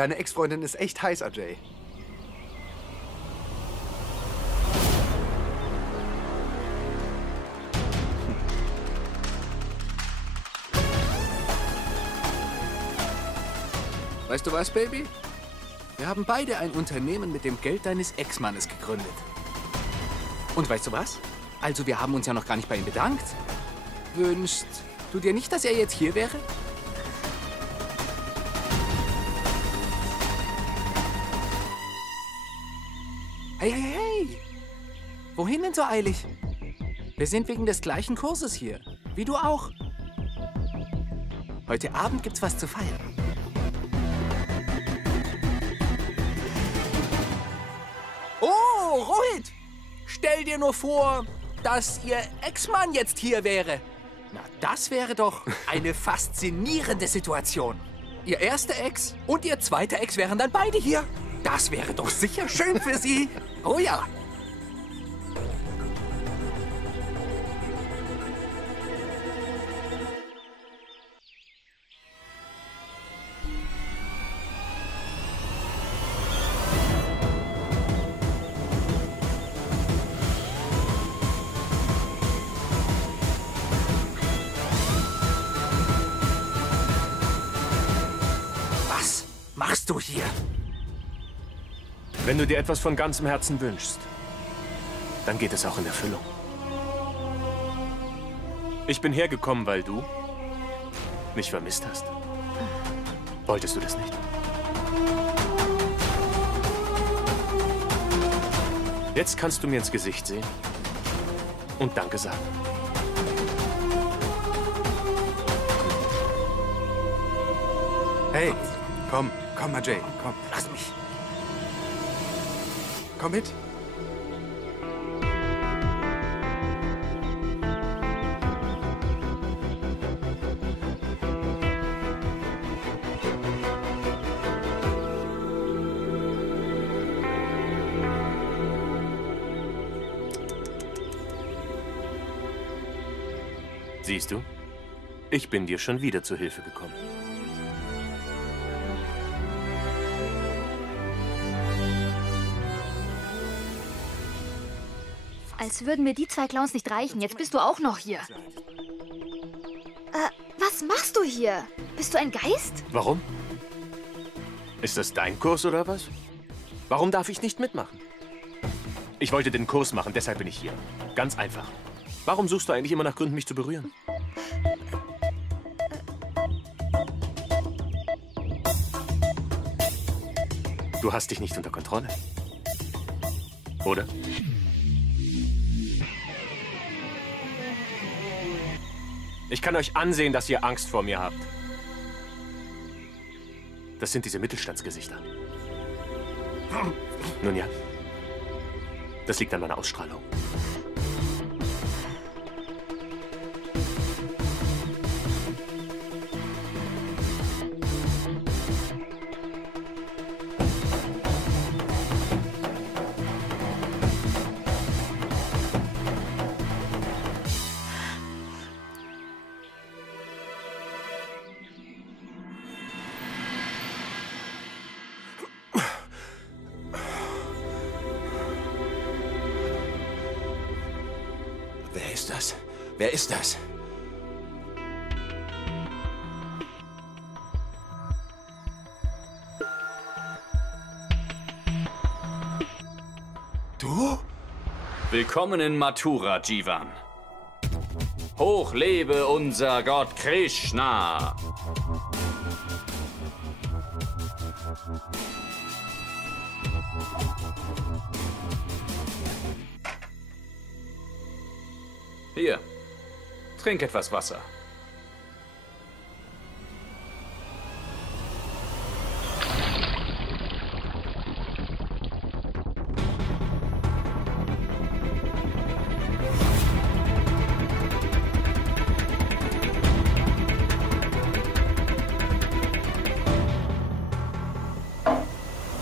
Deine Ex-Freundin ist echt heiß, Ajay. Weißt du was, Baby? Wir haben beide ein Unternehmen mit dem Geld deines Ex-Mannes gegründet. Und weißt du was? Also, wir haben uns ja noch gar nicht bei ihm bedankt. Wünschst du dir nicht, dass er jetzt hier wäre? Hey, hey, hey! Wohin denn so eilig? Wir sind wegen des gleichen Kurses hier. Wie du auch. Heute Abend gibt's was zu feiern. Oh, Rohit! Stell dir nur vor, dass Ihr Ex-Mann jetzt hier wäre. Na, das wäre doch eine faszinierende Situation. Ihr erster Ex und Ihr zweiter Ex wären dann beide hier. Das wäre doch sicher schön für Sie. Oh ja. Was machst du hier? Wenn du dir etwas von ganzem Herzen wünschst, dann geht es auch in Erfüllung. Ich bin hergekommen, weil du mich vermisst hast. Wolltest du das nicht? Jetzt kannst du mir ins Gesicht sehen und Danke sagen. Hey, komm, Ajay, komm. Lass mich. Komm mit. Siehst du? Ich bin dir schon wieder zu Hilfe gekommen. Als würden mir die zwei Clowns nicht reichen. Jetzt bist du auch noch hier. Was machst du hier? Bist du ein Geist? Warum? Ist das dein Kurs oder was? Warum darf ich nicht mitmachen? Ich wollte den Kurs machen, deshalb bin ich hier. Ganz einfach. Warum suchst du eigentlich immer nach Gründen, mich zu berühren? Du hast dich nicht unter Kontrolle. Oder? Ich kann euch ansehen, dass ihr Angst vor mir habt. Das sind diese Mittelstandsgesichter. Nun ja, das liegt an meiner Ausstrahlung. Wer ist das? Wer ist das? Du? Willkommen in Mathura, Jivan. Hoch lebe unser Gott Krishna. Hier, trink etwas Wasser.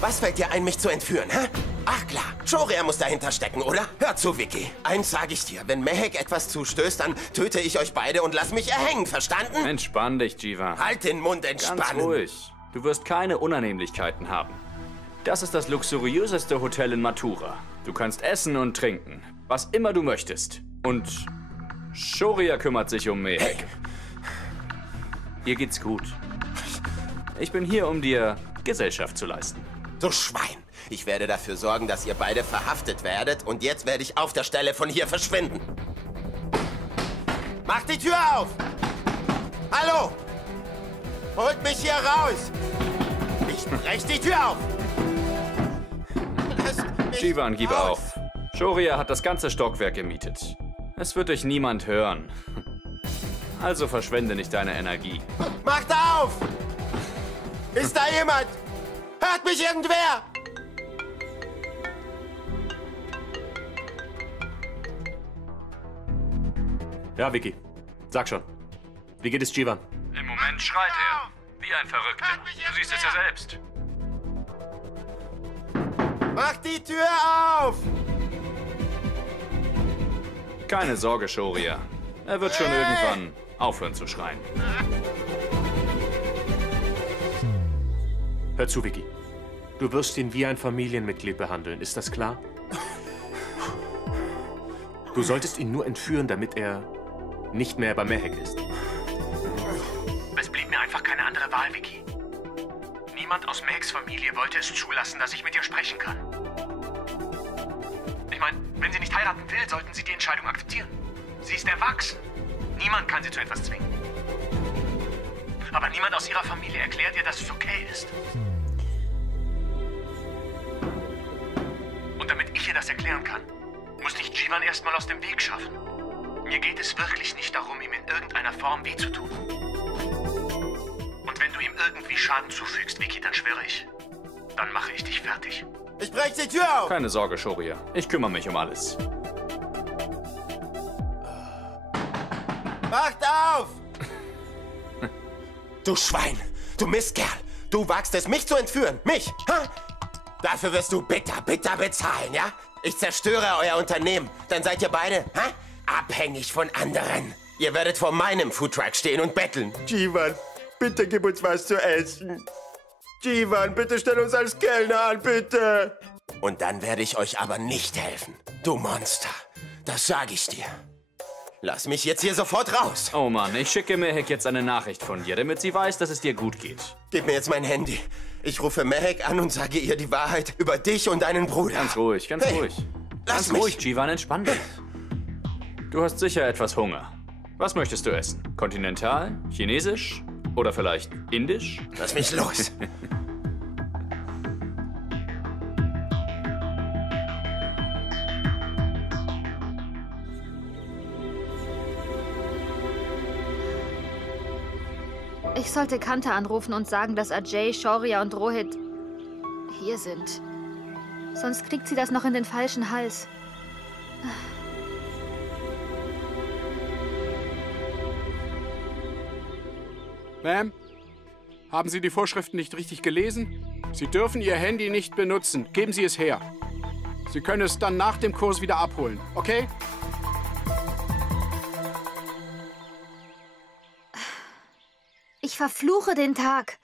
Was fällt dir ein, mich zu entführen, hä? Ach klar, Shoria muss dahinter stecken, oder? Hör zu, Vicky. Eins sage ich dir, wenn Mehek etwas zustößt, dann töte ich euch beide und lass mich erhängen, verstanden? Entspann dich, Jivan. Halt den Mund, entspannen. Ganz ruhig. Du wirst keine Unannehmlichkeiten haben. Das ist das luxuriöseste Hotel in Mathura. Du kannst essen und trinken, was immer du möchtest. Und Shoria kümmert sich um Mehek. Ihr geht's gut. Ich bin hier, um dir Gesellschaft zu leisten. Du Schwein! Ich werde dafür sorgen, dass ihr beide verhaftet werdet und jetzt werde ich auf der Stelle von hier verschwinden. Macht die Tür auf! Hallo! Holt mich hier raus! Ich brech die Tür auf! Lasst mich Jivan, gib raus. auf. Shoria hat das ganze Stockwerk gemietet. Es wird dich niemand hören. Also verschwende nicht deine Energie. Macht auf! Ist da jemand? Hört mich irgendwer? Ja, Vicky. Sag schon. Wie geht es Jivan? Im Moment schreit er. Wie ein Verrückter. Du siehst es ja selbst. Macht die Tür auf! Keine Sorge, Shoria. Er wird schon irgendwann aufhören zu schreien. Hör zu, Vicky. Du wirst ihn wie ein Familienmitglied behandeln, ist das klar? Du solltest ihn nur entführen, damit er nicht mehr bei Mehek ist. Es blieb mir einfach keine andere Wahl, Vicky. Niemand aus Meheks Familie wollte es zulassen, dass ich mit ihr sprechen kann. Ich meine, wenn sie nicht heiraten will, sollten sie die Entscheidung akzeptieren. Sie ist erwachsen. Niemand kann sie zu etwas zwingen. Aber niemand aus ihrer Familie erklärt ihr, dass es okay ist. Und damit ich ihr das erklären kann, musste ich Jivan erstmal aus dem Weg schaffen. Mir geht es wirklich nicht darum, ihm in irgendeiner Form weh zu tun. Und wenn du ihm irgendwie Schaden zufügst, Vicky, dann schwöre ich, dann mache ich dich fertig. Ich brech die Tür auf! Keine Sorge, Shoria. Ich kümmere mich um alles. Macht auf! Du Schwein! Du Mistkerl! Du wagst es, mich zu entführen! Mich! Ha? Dafür wirst du bitter bezahlen, ja? Ich zerstöre euer Unternehmen. Dann seid ihr beide, abhängig von anderen. Ihr werdet vor meinem Foodtruck stehen und betteln. Jivan, bitte gib uns was zu essen. Jivan, bitte stell uns als Kellner an, bitte. Und dann werde ich euch aber nicht helfen. Du Monster. Das sage ich dir. Lass mich jetzt hier sofort raus. Oh Mann, ich schicke Mehek jetzt eine Nachricht von dir, damit sie weiß, dass es dir gut geht. Gib mir jetzt mein Handy. Ich rufe Mehek an und sage ihr die Wahrheit über dich und deinen Bruder. Ganz ruhig, ganz Hey, ruhig. lass Ganz mich. ruhig, Jivan, entspann dich. Du hast sicher etwas Hunger. Was möchtest du essen? Kontinental? Chinesisch? Oder vielleicht indisch? Lass mich los. Ich sollte Kanta anrufen und sagen, dass Ajay, Shoria und Rohit hier sind. Sonst kriegt sie das noch in den falschen Hals. Ma'am, haben Sie die Vorschriften nicht richtig gelesen? Sie dürfen Ihr Handy nicht benutzen. Geben Sie es her. Sie können es dann nach dem Kurs wieder abholen, okay? Ich verfluche den Tag,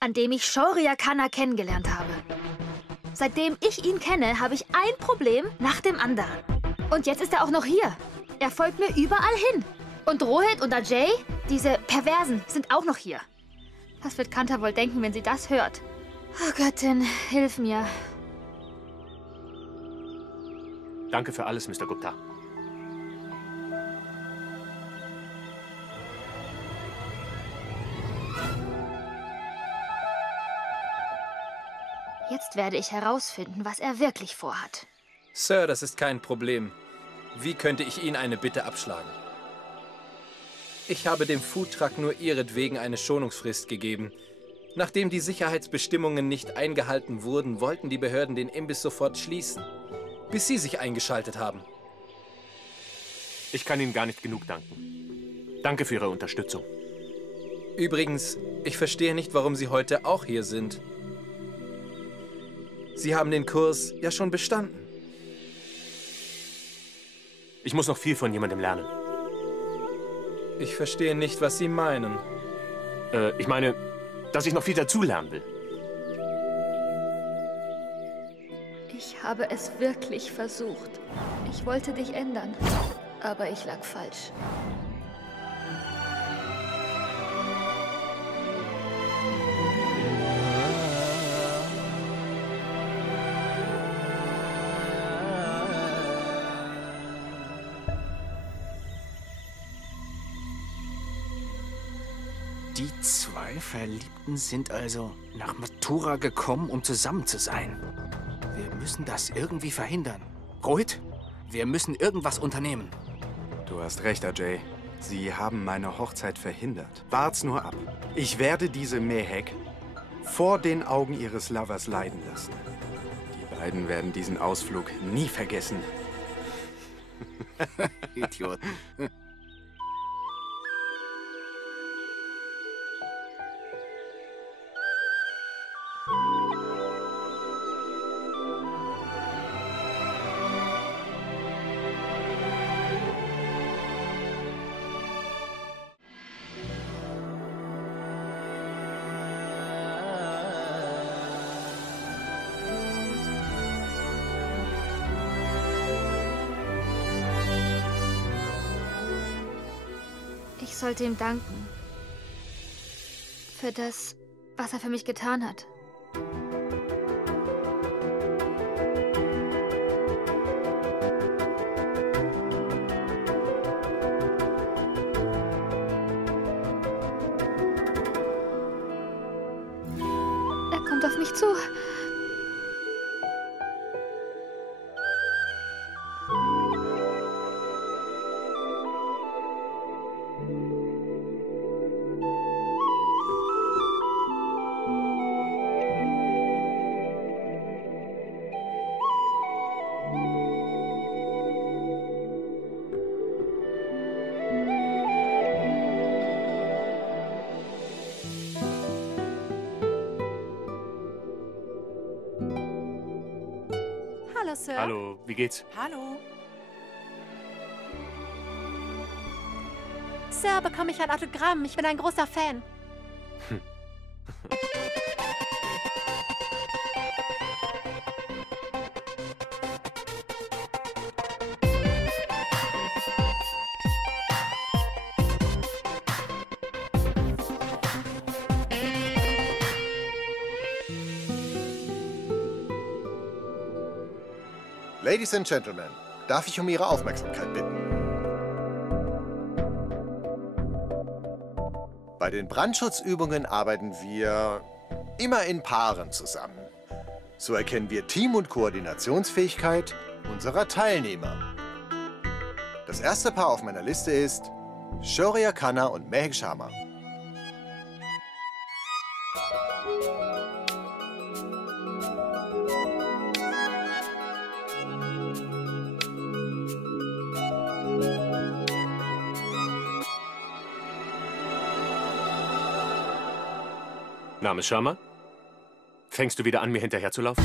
an dem ich Shoria Khanna kennengelernt habe. Seitdem ich ihn kenne, habe ich ein Problem nach dem anderen. Und jetzt ist er auch noch hier. Er folgt mir überall hin. Und Rohit und Ajay, diese Perversen, sind auch noch hier. Was wird Kanta wohl denken, wenn sie das hört? Oh Göttin, hilf mir. Danke für alles, Mr. Gupta. Jetzt werde ich herausfinden, was er wirklich vorhat. Sir, das ist kein Problem. Wie könnte ich Ihnen eine Bitte abschlagen? Ich habe dem Foodtruck nur ihretwegen eine Schonungsfrist gegeben. Nachdem die Sicherheitsbestimmungen nicht eingehalten wurden, wollten die Behörden den Imbiss sofort schließen, bis Sie sich eingeschaltet haben. Ich kann Ihnen gar nicht genug danken. Danke für Ihre Unterstützung. Übrigens, ich verstehe nicht, warum Sie heute auch hier sind. Sie haben den Kurs ja schon bestanden. Ich muss noch viel von jemandem lernen. Ich verstehe nicht, was Sie meinen. Ich meine, dass ich noch viel dazulernen will. Ich habe es wirklich versucht. Ich wollte dich ändern, aber ich lag falsch. Die zwei Verliebten sind also nach Matura gekommen, um zusammen zu sein. Wir müssen das irgendwie verhindern. Rohit, wir müssen irgendwas unternehmen. Du hast recht, Ajay. Sie haben meine Hochzeit verhindert. Wart's nur ab. Ich werde diese Mehek vor den Augen ihres Lovers leiden lassen. Die beiden werden diesen Ausflug nie vergessen. Idioten. Ich sollte ihm danken. Für das, was er für mich getan hat. Er kommt auf mich zu. Hallo, Sir. Hallo, wie geht's? Hallo. Sir, bekomme ich ein Autogramm? Ich bin ein großer Fan. Ladies and Gentlemen, darf ich um Ihre Aufmerksamkeit bitten? Bei den Brandschutzübungen arbeiten wir immer in Paaren zusammen. So erkennen wir Team- und Koordinationsfähigkeit unserer Teilnehmer. Das erste Paar auf meiner Liste ist Shoria Khanna und Mehek Sharma. Name ist Sharma? Fängst du wieder an, mir hinterherzulaufen?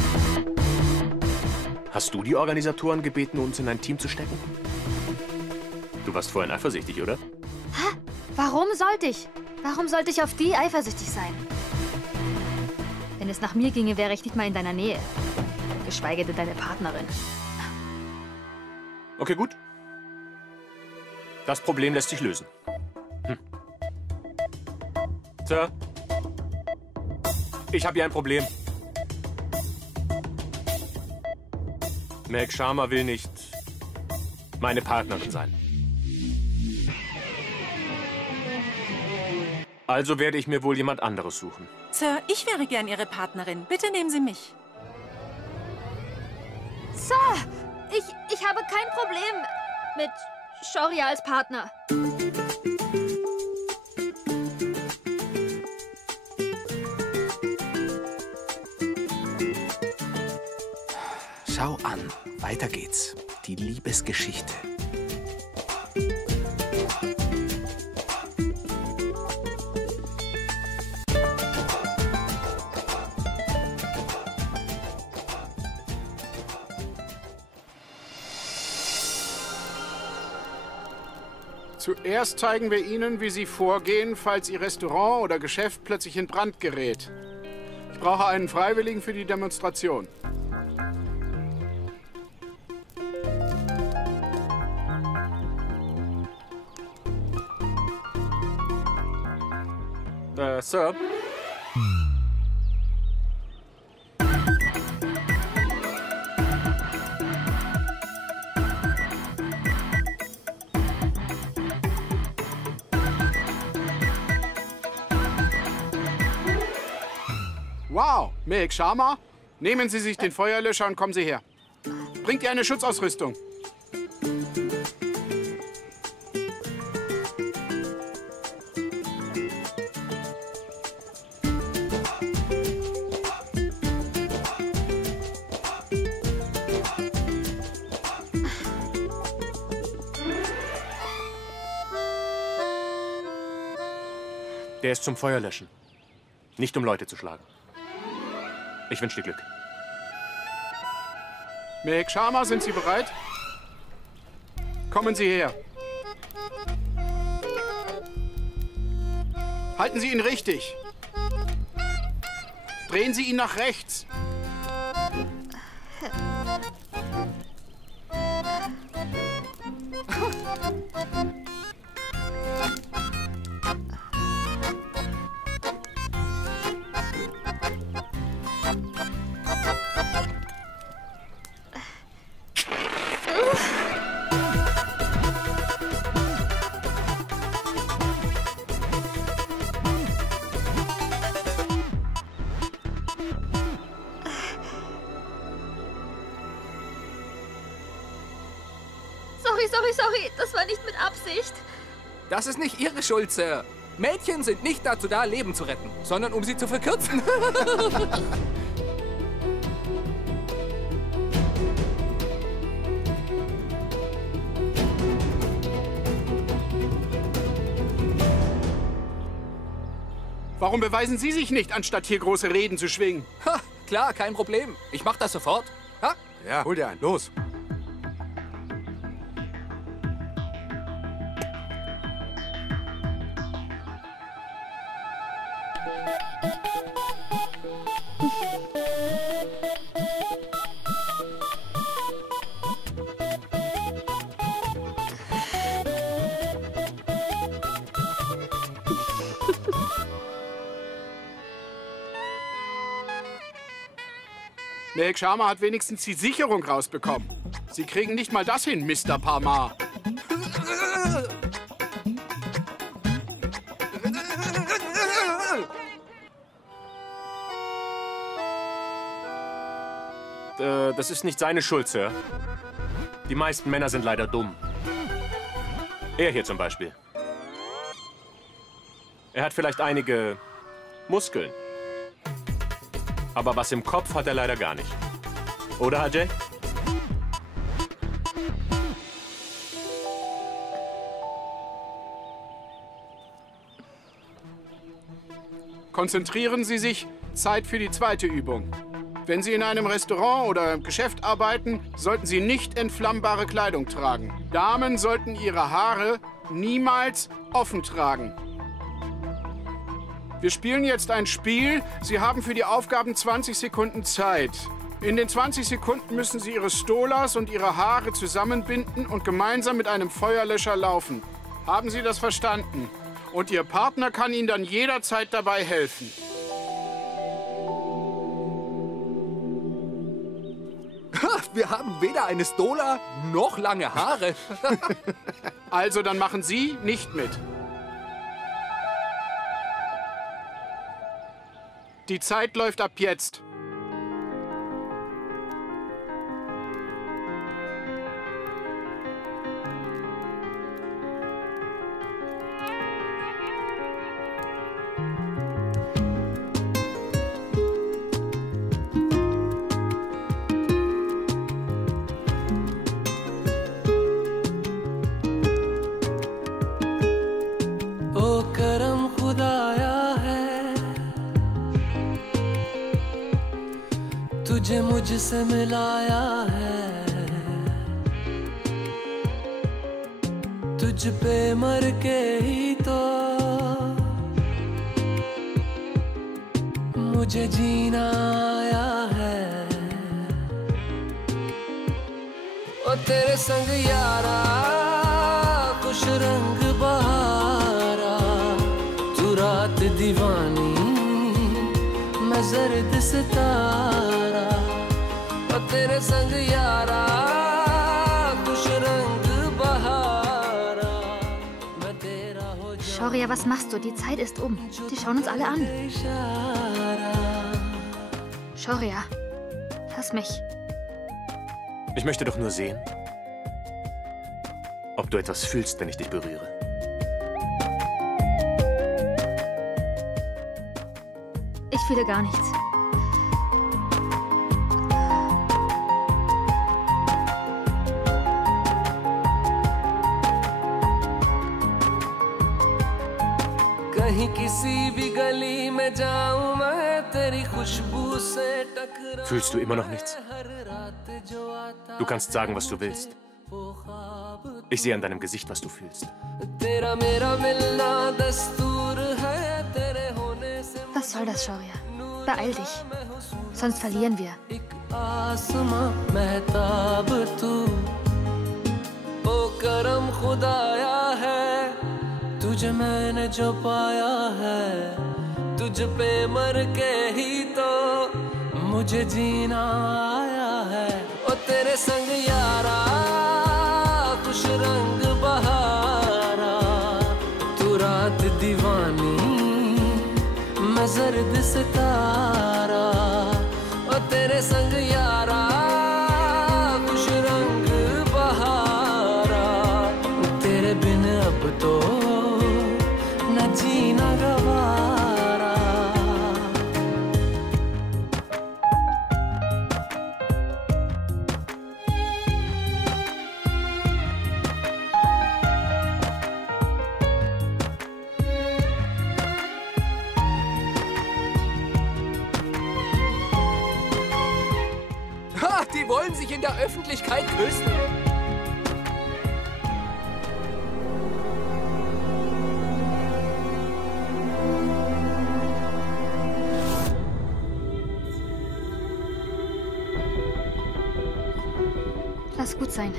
Hast du die Organisatoren gebeten, uns in ein Team zu stecken? Du warst vorhin eifersüchtig, oder? Hä? Warum sollte ich? Warum sollte ich auf die eifersüchtig sein? Wenn es nach mir ginge, wäre ich nicht mal in deiner Nähe. Geschweige denn deine Partnerin. Okay, gut. Das Problem lässt sich lösen. Sir? Ich habe hier ein Problem. Mehek Sharma will nicht meine Partnerin sein. Also werde ich mir wohl jemand anderes suchen. Sir, ich wäre gern Ihre Partnerin. Bitte nehmen Sie mich. Sir, ich habe kein Problem mit Shoria als Partner. Schau an, weiter geht's. Die Liebesgeschichte. Zuerst zeigen wir Ihnen, wie Sie vorgehen, falls Ihr Restaurant oder Geschäft plötzlich in Brand gerät. Ich brauche einen Freiwilligen für die Demonstration. Sir? Wow, Mehek Sharma, nehmen Sie sich den Feuerlöscher und kommen Sie her. Bringt ihr eine Schutzausrüstung? Der ist zum Feuerlöschen. Nicht um Leute zu schlagen. Ich wünsche dir Glück. Mehek Sharma, sind Sie bereit? Kommen Sie her. Halten Sie ihn richtig. Drehen Sie ihn nach rechts. Sorry, das war nicht mit Absicht. Das ist nicht Ihre Schuld, Sir. Mädchen sind nicht dazu da, Leben zu retten, sondern um sie zu verkürzen. Warum beweisen Sie sich nicht, anstatt hier große Reden zu schwingen? Ha, klar, kein Problem. Ich mach das sofort. Ha? Ja, hol dir einen. Los. Mehek Sharma hat wenigstens die Sicherung rausbekommen. Sie kriegen nicht mal das hin, Mr. Parmar. Das ist nicht seine Schuld, Sir. Die meisten Männer sind leider dumm. Er hier zum Beispiel. Er hat vielleicht einige Muskeln. Aber was im Kopf hat er leider gar nicht. Oder, Ajay? Konzentrieren Sie sich. Zeit für die zweite Übung. Wenn Sie in einem Restaurant oder Geschäft arbeiten, sollten Sie nicht entflammbare Kleidung tragen. Damen sollten ihre Haare niemals offen tragen. Wir spielen jetzt ein Spiel. Sie haben für die Aufgaben 20 Sekunden Zeit. In den 20 Sekunden müssen Sie Ihre Stolas und Ihre Haare zusammenbinden und gemeinsam mit einem Feuerlöscher laufen. Haben Sie das verstanden? Und Ihr Partner kann Ihnen dann jederzeit dabei helfen. Wir haben weder eine Stola noch lange Haare. Also dann machen Sie nicht mit. Die Zeit läuft ab jetzt. मुझसे मिलाया है तुझ तुझ पे मर के ही तो मुझे जीना आया है। ओ तेरे संग यारा खुश रंग बहारा, तू रात दीवानी मैं जर्द सितारा। ओ तेरे संग यारा खुश रंग बहारा, मैं तेरा हो जाऊं। Shoria, was machst du? Die Zeit ist um. Die schauen uns alle an. Shoria, lass mich. Ich möchte doch nur sehen, ob du etwas fühlst, wenn ich dich berühre. Ich fühle gar nichts. कहीं किसी भी गली में जाऊं मैं तेरी खुशबू से टकरा। Fühlst du immer noch nichts? Du kannst sagen, was du willst. Ich sehe an deinem Gesicht, was du fühlst. Was soll das, Shoria? Beeil dich. Sonst verlieren wir. तुझे मैंने जो पाया है, तुझ पे मर के ही तो मुझे जीना आया है। ओ तेरे संग यारा खुश रंग बहारा, तू रात दीवानी मैं जर्द सितारा। ओ तेरे संग यारा खुश रंग बहारा, तेरे बिन अब तो न जीना गवारा। Ha, die wollen sich in der Öffentlichkeit küssen. Lass gut sein.